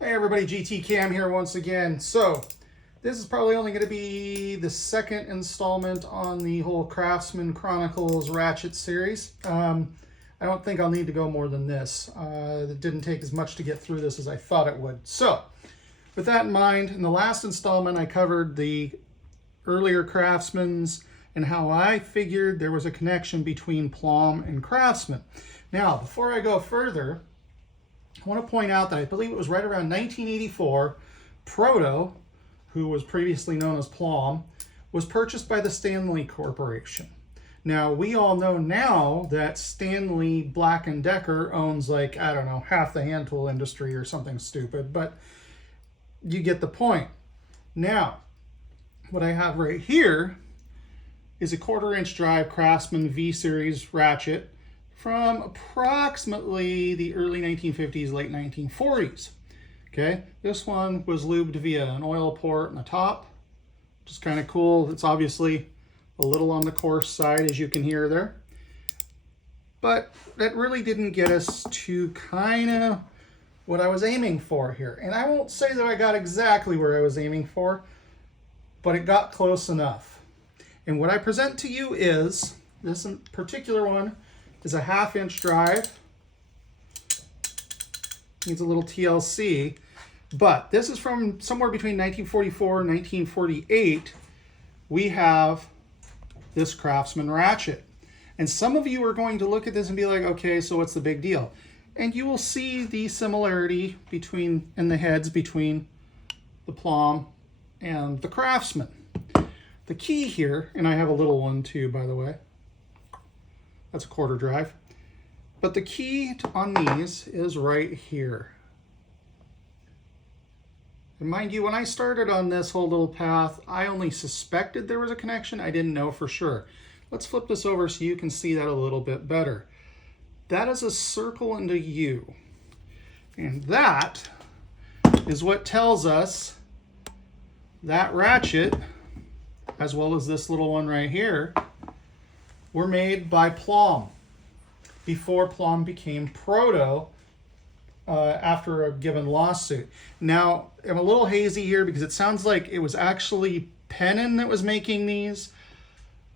Hey everybody, GT Cam here once again. So this is probably only going to be the second installment on the whole Craftsman Chronicles Ratchets series. I don't think I'll need to go more than this. It didn't take as much to get through this as I thought it would. So with that in mind, in the last installment I covered the earlier Craftsmans and how I figured there was a connection between Plomb and Craftsman. Now, before I go further, I want to point out that I believe it was right around 1984, Proto, who was previously known as Plomb, was purchased by the Stanley Corporation. Now, we all know now that Stanley Black & Decker owns, like, I don't know, half the hand tool industry or something stupid, but you get the point. Now, what I have right here is a 1/4-inch drive Craftsman V-Series ratchet from approximately the early 1950s, late 1940s. Okay, this one was lubed via an oil port on the top, which is kind of cool. It's obviously a little on the coarse side, as you can hear there. But that really didn't get us to kind of what I was aiming for here. And I won't say that I got exactly where I was aiming for, but it got close enough. And what I present to you is, this particular one is a 1/2-inch drive. Needs a little TLC, but this is from somewhere between 1944 and 1948. We have this Craftsman ratchet. And some of you are going to look at this and be like, okay, so what's the big deal? And you will see the similarity between, in the heads between the Plomb and the Craftsman. The key here, and I have a little one too, by the way. That's a 1/4 drive. But the key on these is right here. And mind you, when I started on this whole little path, I only suspected there was a connection. I didn't know for sure. Let's flip this over so you can see that a little bit better. That is a circle and a U. And that is what tells us that ratchet, as well as this little one right here, were made by Plomb before Plomb became Proto after a given lawsuit. Now, I'm a little hazy here because it sounds like it was actually Pennon that was making these,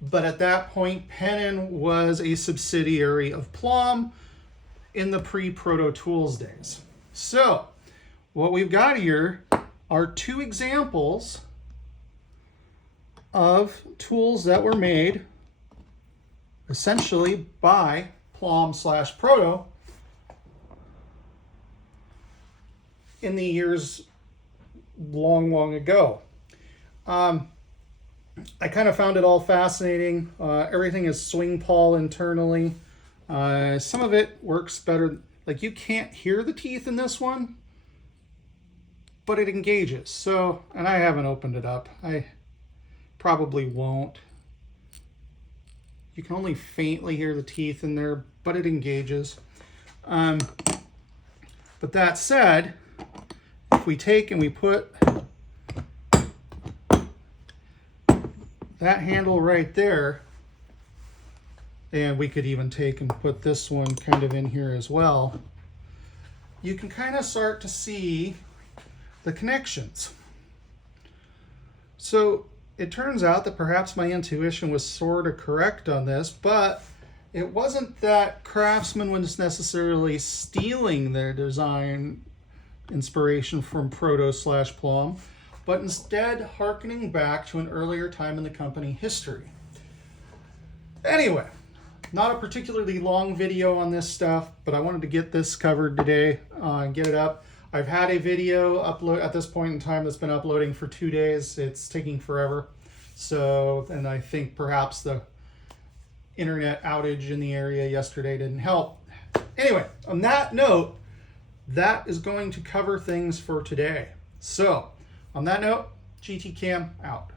but at that point, Pennon was a subsidiary of Plomb in the pre-Proto Tools days. So, what we've got here are 2 examples of tools that were made essentially by Plomb/Proto in the years long ago. I kind of found it all fascinating. Everything is swing pawl internally. Some of it works better. Like, you can't hear the teeth in this one, but it engages. So, and I haven't opened it up. I probably won't. You can only faintly hear the teeth in there, but it engages. But that said, if we take and we put that handle right there, and we could even take and put this one kind of in here as well, you can kind of start to see the connections. So it turns out that perhaps my intuition was sort of correct on this, but it wasn't that Craftsman was necessarily stealing their design inspiration from Proto/Plomb, but instead hearkening back to an earlier time in the company history. Anyway, not a particularly long video on this stuff, but I wanted to get this covered today and get it up. I've had a video upload at this point in time that's been uploading for 2 days. It's taking forever. So, and I think perhaps the internet outage in the area yesterday didn't help. Anyway, on that note, that is going to cover things for today. So, on that note, GT Cam out.